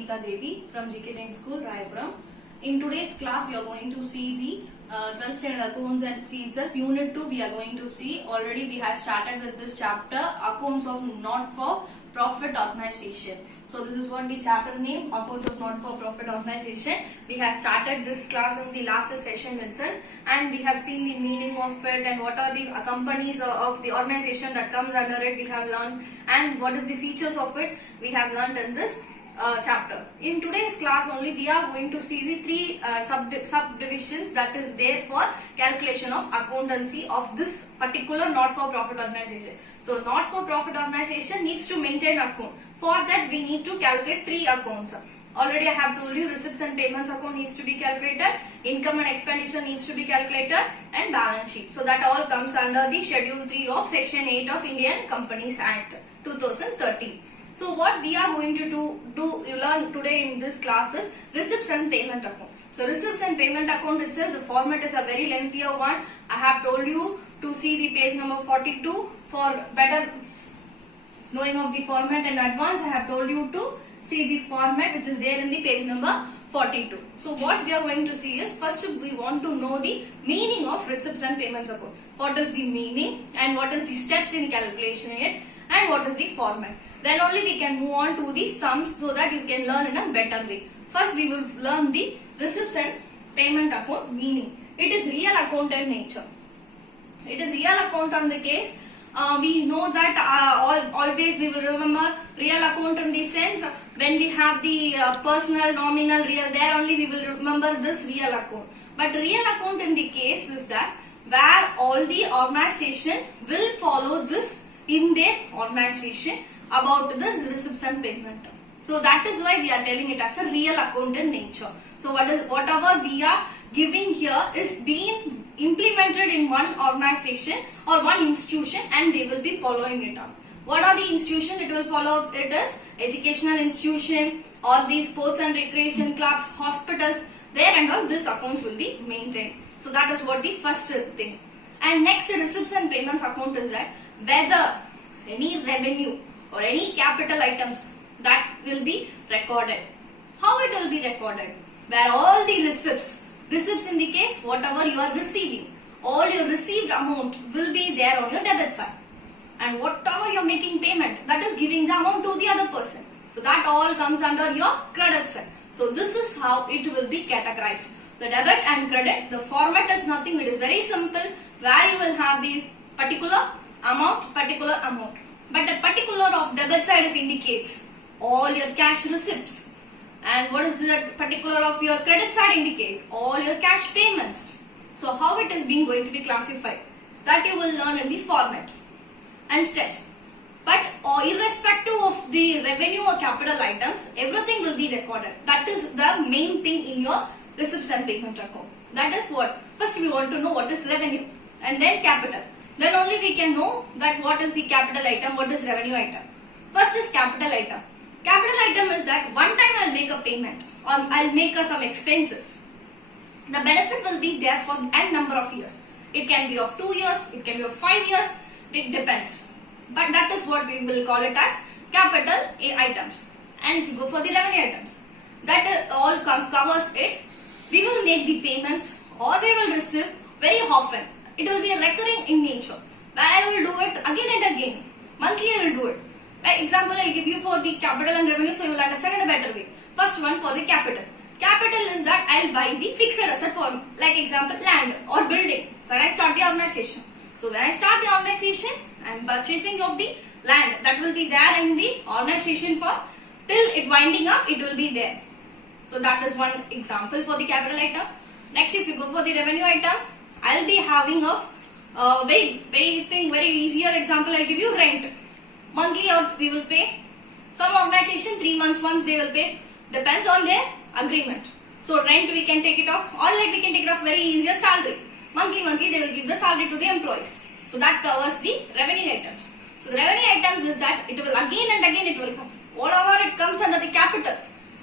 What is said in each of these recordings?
Sangeeta Devi from GK Jain School, Raipuram. In today's class, you are going to see the 12th standard accounts and see itself. Unit 2, we are going to see. Already we have started with this chapter, accounts of not-for-profit organization. So this is what the chapter name, accounts of not-for-profit organization. We have started this class in the last session itself, and we have seen the meaning of it and what are the companies of the organization that comes under it. We have learned, and what is the features of it. We have learned in this chapter. In today's class only we are going to see the three subdivisions that is there for calculation of accountancy of this particular not-for-profit organization. So not-for-profit organization needs to maintain account. For that we need to calculate three accounts. Already I have told you receipts and payments account needs to be calculated, income and expenditure needs to be calculated, and balance sheet. So that all comes under the schedule 3 of section 8 of Indian Companies Act 2013. So what we are going to learn today in this class is receipts and payment account. So receipts and payment account itself, the format is a very lengthier one. I have told you to see the page number 42 for better knowing of the format in advance. I have told you to see the format which is there in the page number 42. So what we are going to see is, first we want to know the meaning of receipts and payments account. What is the meaning and what is the steps in calculation it and what is the format. Then only we can move on to the sums so that you can learn in a better way. First we will learn the receipts and payment account meaning. It is real account in nature. It is real account on the case. We know that always we will remember real account in the sense when we have the personal, nominal, real, there only we will remember this real account. But real account in the case is that where all the organization will follow this in their organization about the receipts and payment. So that is why we are telling it as a real account in nature. So whatever we are giving here is being implemented in one organization or one institution, and they will be following it up. What are the institution it will follow? It is educational institution or the sports and recreation clubs, hospitals, there and all these accounts will be maintained. So that is what the first thing. And next receipts and payments account is that whether any revenue or any capital items that will be recorded. How it will be recorded? Where all the receipts in the case whatever you are receiving, all your received amount will be there on your debit side, and whatever you are making payment, that is giving the amount to the other person. So that all comes under your credit side. So this is how it will be categorized. The debit and credit, the format is nothing, it is very simple, where you will have the particular amount. But the particular of debit side is indicates all your cash receipts, and what is the particular of your credit side indicates all your cash payments. So how it is being going to be classified, that you will learn in the format and steps. But irrespective of the revenue or capital items, everything will be recorded. That is the main thing in your receipts and payment account. That is what, first we want to know what is revenue and then capital. Then only we can know that what is the capital item, what is revenue item. First is capital item. Capital item is that one time I'll make a payment or I'll make some expenses. The benefit will be there for n number of years. It can be of 2 years, it can be of 5 years, it depends. But that is what we will call it as capital items. And if you go for the revenue items, that all covers it. We will make the payments or we will receive very often. It will be recurring in nature, where I will do it again and again. Monthly I will do it. Like example, I will give you for the capital and revenue, so you will understand in a better way. First one for the capital. Capital is that I will buy the fixed asset for, like example, land or building when I start the organization. So when I start the organization, I am purchasing of the land that will be there in the organization for till it winding up, it will be there. So that is one example for the capital item. Next, if you go for the revenue item, I'll be having a very easier example. I'll give you rent. Monthly out we will pay. Some organization 3 months once they will pay. Depends on their agreement. So rent we can take it off, or like we can take it off very easier salary. Monthly they will give the salary to the employees. So that covers the revenue items. So the revenue items is that it will again and again it will come. Whatever it comes under the capital,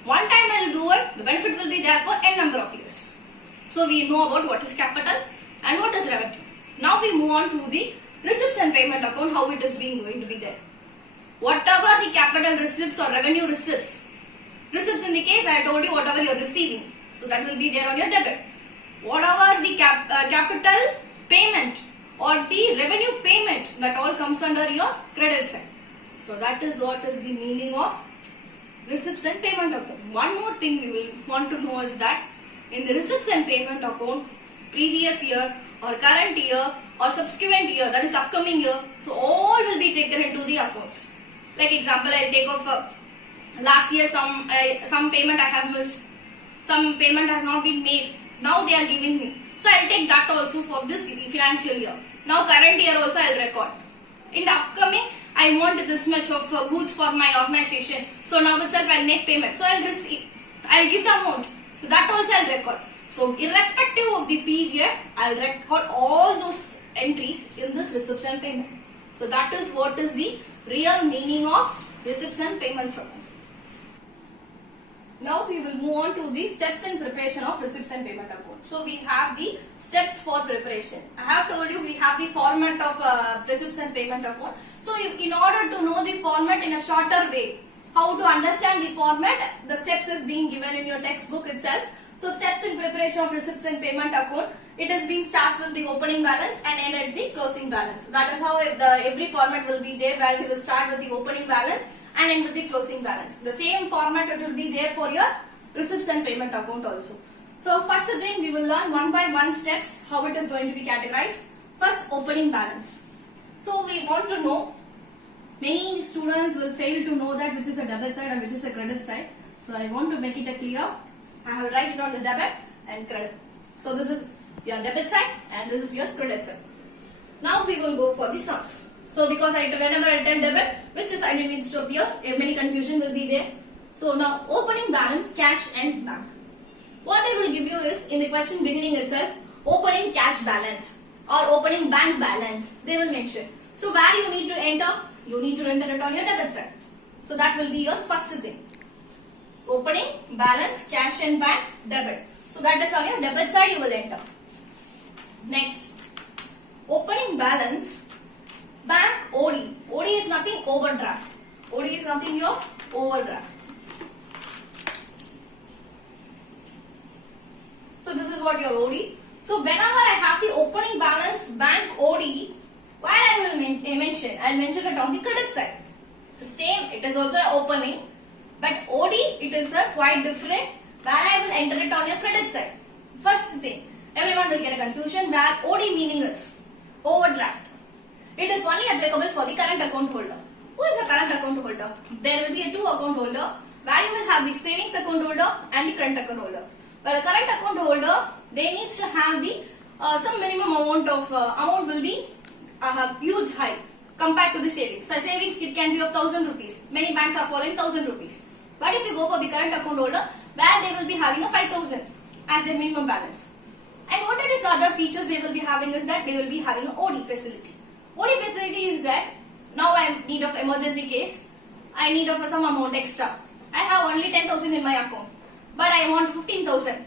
one time I will do it, the benefit will be there for n number of years. So we know about what is capital and what is revenue. Now we move on to the receipts and payment account, how it is being going to be there. Whatever the capital receipts or revenue receipts, Receipts in the case I told you whatever you are receiving. So that will be there on your debit. Whatever the capital payment or the revenue payment, that all comes under your credit side. So that is what is the meaning of receipts and payment account. One more thing we will want to know is that in the receipts and payment account, previous year or current year or subsequent year, that is upcoming year, so all will be taken into the accounts. Like example, I will take off last year some payment I have missed, some payment has not been made. Now they are giving me. So I will take that also for this financial year. Now current year also I will record. In the upcoming, I want this much of goods for my organization. So now itself I will make payment. So I will give the amount. So that also I will record. So irrespective of the period, I will record all those entries in this receipts and payment. So that is what is the real meaning of receipts and payments account. Now we will move on to the steps in preparation of receipts and payment account. So we have the steps for preparation. I have told you we have the format of receipts and payment account. So in order to know the format in a shorter way, how to understand the format, the steps is being given in your textbook itself. So steps in preparation of receipts and payment account, it has been starts with the opening balance and end at the closing balance. That is how every format will be there, where we will start with the opening balance and end with the closing balance. The same format it will be there for your receipts and payment account also. So first thing, we will learn one by one steps how it is going to be categorized. First, opening balance. So we want to know, many students will fail to know that which is a debit side and which is a credit side. So I want to make it clear. I will write it on the debit and credit. So this is your debit side and this is your credit side. Now we will go for the sums. So because whenever I tell debit, which side it needs to appear, many confusion will be there. So now opening balance, cash and bank. What I will give you is, in the question beginning itself, opening cash balance or opening bank balance, they will mention. So where you need to enter? You need to enter it on your debit side. So that will be your first thing. Opening balance, cash and bank, debit. So that is on your debit side you will enter. Next, opening balance, bank OD. OD is nothing, overdraft. OD is nothing, your overdraft. So this is what your OD. So whenever I have the opening balance, bank OD, where I will mention? I will mention it on the credit side. The same, it is also opening, but OD it is quite different, where I will enter it on your credit side. First thing, everyone will get a confusion where OD meaning is overdraft. It is only applicable for the current account holder. Who is a current account holder? There will be a two account holder, where you will have the savings account holder and the current account holder. But the current account holder, they need to have the some minimum amount will be huge high compared to the savings. So savings, it can be of 1,000 rupees. Many banks are following 1,000 rupees. But if you go for the current account holder, where they will be having a 5,000 as their minimum balance. And what it is other features they will be having is that they will be having an OD facility. OD facility is that now I am in need of emergency case, I need of some amount extra. I have only 10,000 in my account, but I want 15,000.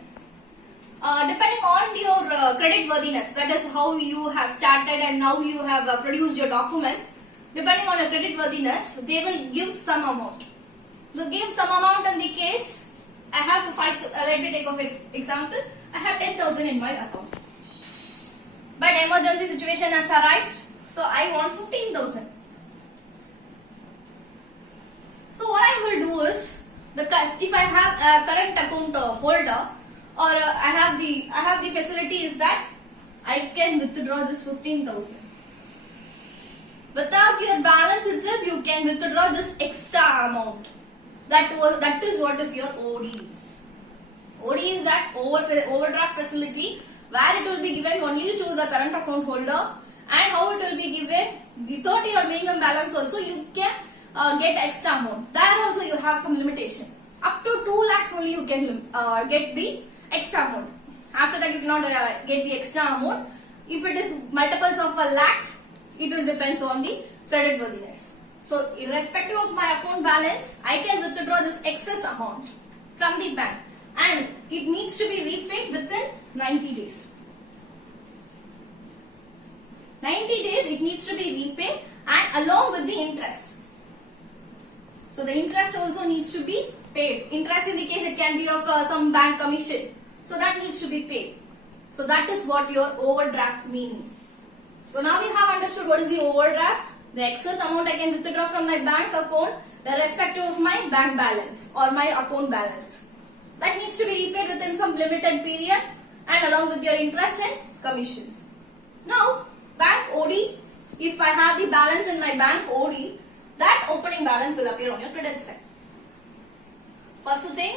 Depending on your credit worthiness, that is how you have started and now you have produced your documents. Depending on your credit worthiness, they will give some amount. They give some amount in the case, I have let me take of example, I have 10,000 in my account. But emergency situation has arisen, so I want 15,000. So what I will do is, if I have a current account holder, or I have the facility is that I can withdraw this 15,000. Without your balance itself, you can withdraw this extra amount. That is what is your OD. OD is that overdraft facility, where it will be given only to the current account holder, and how it will be given without your minimum balance also you can get extra amount. There also you have some limitation. Up to 2 lakhs only you can get the extra amount. After that you cannot get the extra amount. If it is multiples of lakhs, it will depends on the credit worthiness. So irrespective of my account balance, I can withdraw this excess amount from the bank, and it needs to be repaid within 90 days. 90 days it needs to be repaid, and along with the interest. So the interest also needs to be paid. Interest in the case it can be of some bank commission. So that needs to be paid. So that is what your overdraft meaning. So now we have understood what is the overdraft. The excess amount I can withdraw from my bank account irrespective of my bank balance or my account balance. That needs to be repaid within some limited period and along with your interest and commissions. Now bank OD, if I have the balance in my bank OD, that opening balance will appear on your credit side. First thing,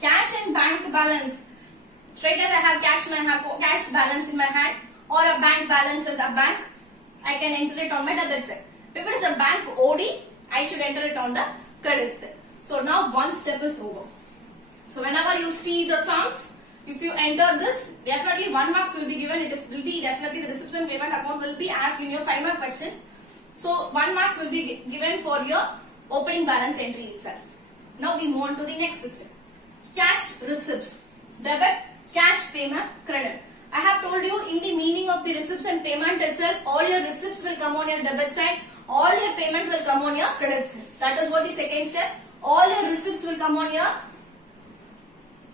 cash and bank balance. Straight away I have cash balance in my hand or a bank balance with a bank, I can enter it on my debit side. If it is a bank OD, I should enter it on the credit side. So now one step is over. So whenever you see the sums, if you enter this, definitely 1 marks will be given. Will be definitely the receipts and payment account will be asked in your 5-mark question. So 1 marks will be given for your opening balance entry itself. Now we move on to the next step. Cash receipts. Debit, cash payment, credit. I have told you in the meaning of the receipts and payment itself, all your receipts will come on your debit side, all your payment will come on your credit side. That is what the second step. All your receipts will come on your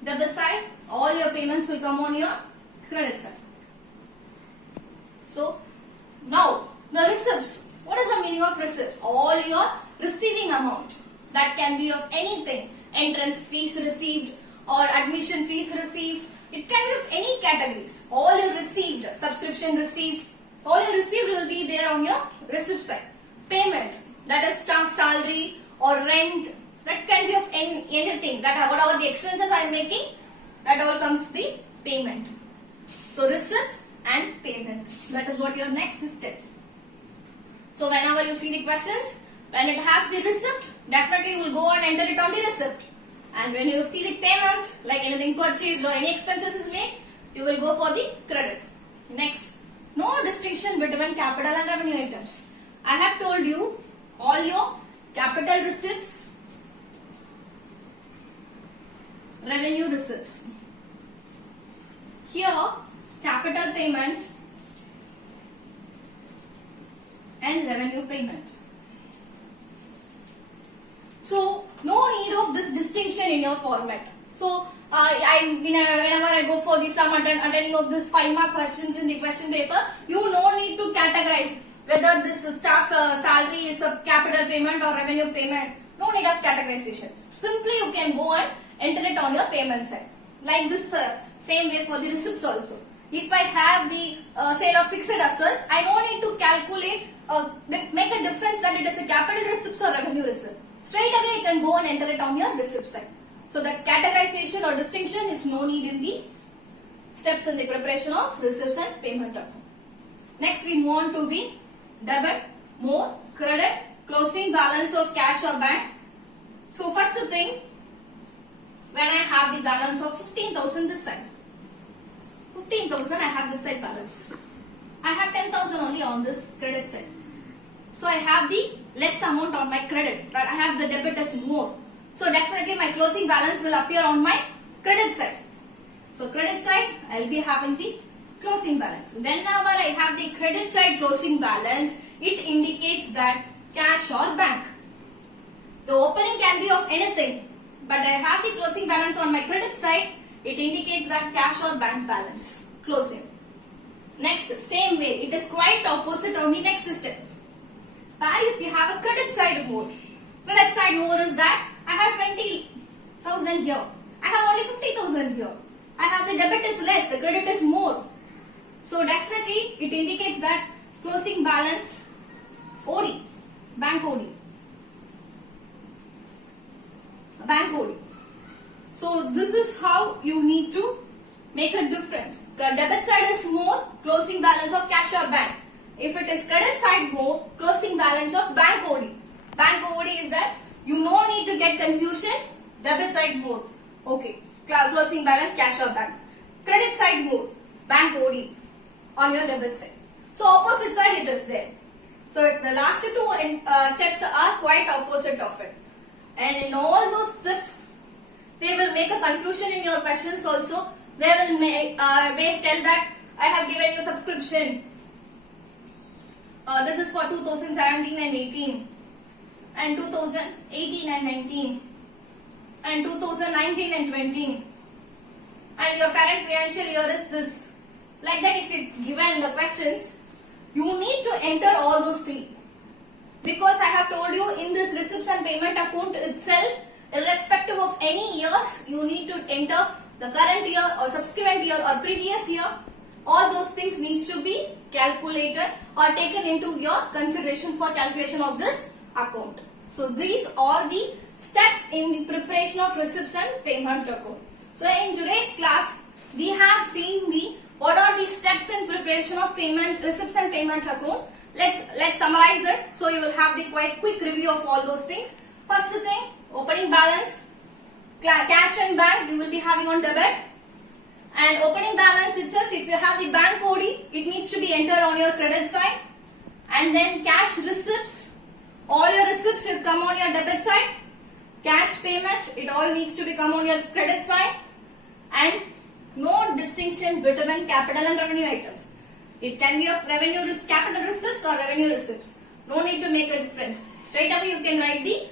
debit side, all your payments will come on your credit side. So now the receipts. What is the meaning of receipts? All your receiving amount. That can be of anything. Entrance fees received or admission fees received. It can be of any categories. All you received, subscription received, all you received will be there on your receipt side. Payment, that is staff salary or rent, that can be of anything. That whatever the expenses I am making, that all comes the payment. So receipts and payment. That is what your next step. So whenever you see the questions, when it has the receipt, definitely you will go and enter it on the receipt. And when you see the payment, like anything purchased or any expenses is made, you will go for the credit. Next, no distinction between capital and revenue items. I have told you all your capital receipts, revenue receipts. Here, capital payment and revenue payment. So, no need of this distinction in your format. So, whenever I go for the sum attending of this 5-mark questions in the question paper, you no need to categorize whether this staff salary is a capital payment or revenue payment. No need of categorization. Simply you can go and enter it on your payment side. Like this same way for the receipts also. If I have the sale of fixed assets, I don't need to calculate make a difference that it is a capital receipts or revenue receipt. Straight away you can go and enter it on your receipt side. So that categorization or distinction is no need in the steps in the preparation of receipts and payment account. Next we move on to the debit, more, credit, closing balance of cash or bank. So first thing, when I have the balance of 15,000 this side, 15,000 I have this side balance. I have 10,000 only on this credit side. So I have the less amount on my credit, but I have the debit as more. So definitely my closing balance will appear on my credit side. So credit side, I will be having the closing balance. Whenever I have the credit side closing balance, it indicates that cash or bank. The opening can be of anything, but I have the closing balance on my credit side, it indicates that cash or bank balance. Closing. Next, same way, it is quite opposite on the next step. But if you have a credit side more is that I have 20,000 here. I have only 50,000 here. I have the debit is less, the credit is more. So definitely it indicates that closing balance OD, bank OD. Bank OD. So this is how you need to make a difference. The debit side is more, closing balance of cash or bank. If it is credit side more, closing balance of bank OD. Bank OD is that you no need to get confusion, debit side more. Okay, closing balance cash or bank. Credit side more, bank OD on your debit side. So opposite side it is there. So the last two steps are quite opposite of it. And in all those steps, they will make a confusion in your questions also. They will may tell that I have given you subscription. This is for 2017 and 18 and 2018 and 19. and 2019 and 20. And your current financial year is this. Like that, if you given the questions, you need to enter all those three. Because I have told you in this receipts and payment account itself, irrespective of any years, you need to enter the current year or subsequent year or previous year. All those things needs to be calculated or taken into your consideration for calculation of this account. So these are the steps in the preparation of receipts and payment account. So in today's class, we have seen what are the steps in preparation of payment receipts and payment account. Let's summarize it. So you will have the quite quick review of all those things. First thing, opening balance, cash and bank you will be having on debit. And opening balance itself, if you have the bank OD, it needs to be entered on your credit side. And then cash receipts, all your receipts should come on your debit side. Cash payment, it all needs to be come on your credit side. And no distinction between capital and revenue items. It can be of revenue capital receipts or revenue receipts. No need to make a difference. Straight away you can write the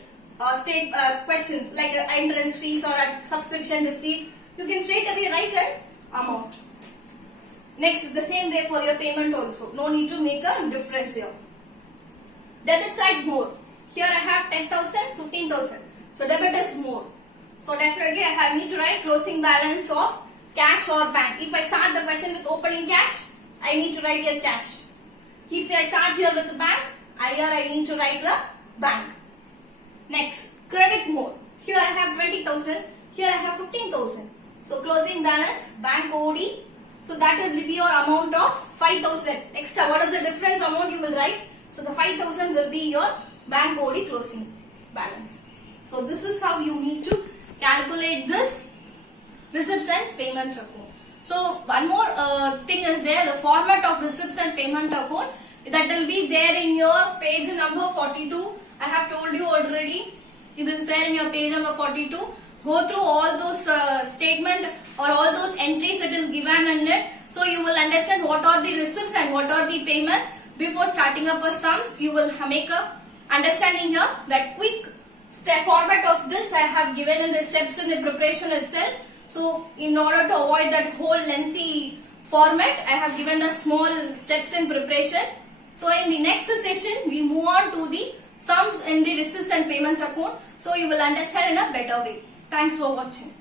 questions like entrance fees or a subscription receipt. You can straight away write an amount. Next, the same way for your payment also. No need to make a difference here. Debit side more. Here I have 10,000, 15,000. So debit is more. So definitely I need to write closing balance of cash or bank. If I start the question with opening cash, I need to write here cash. If I start here with the bank, here I need to write the bank. Next, credit more. Here I have 20,000. Here I have 15,000. So closing balance, bank OD. So that will be your amount of 5,000. Extra, what is the difference amount you will write? So the 5,000 will be your bank OD closing balance. So this is how you need to calculate this receipts and payment account. So one more thing is there, the format of receipts and payment account that will be there in your page number 42. I have told you already, it is there in your page number 42. Go through all those statement or all those entries that is given in it. So you will understand what are the receipts and what are the payment. Before starting up a sums, you will make a understanding here. That quick step format of this I have given in the steps in the preparation itself. So in order to avoid that whole lengthy format, I have given the small steps in preparation. So in the next session, we move on to the sums in the receipts and payments account. So you will understand in a better way. Thanks for watching.